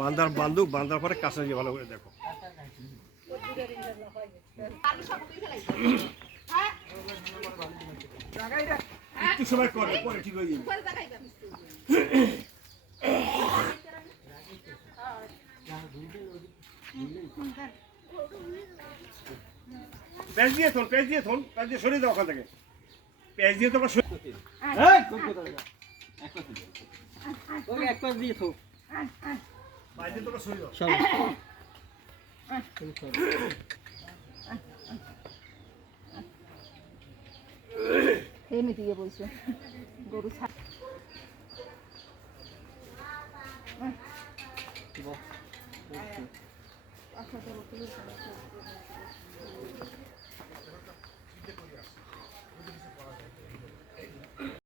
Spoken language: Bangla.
বান্দার বান্ধব বান্দার পরে কাছে গিয়ে ভালো করে দেখো। একটু সময় করে পরে ঠিক হয়ে যাবে। পেঁয়াজ দিয়ে থন পেঁয়াজ দিয়ে থন পেঁয়াজ দিয়ে সরিয়ে দাও ওখান থেকে। পেঁয়াজ দিয়ে তোমার ওকে এক পাশ দিয়ে থাক পেঁয়াজ দিয়ে তোমার সরিয়ে দাও। সব এমনি দিয়ে বলছে গরু ছাড়।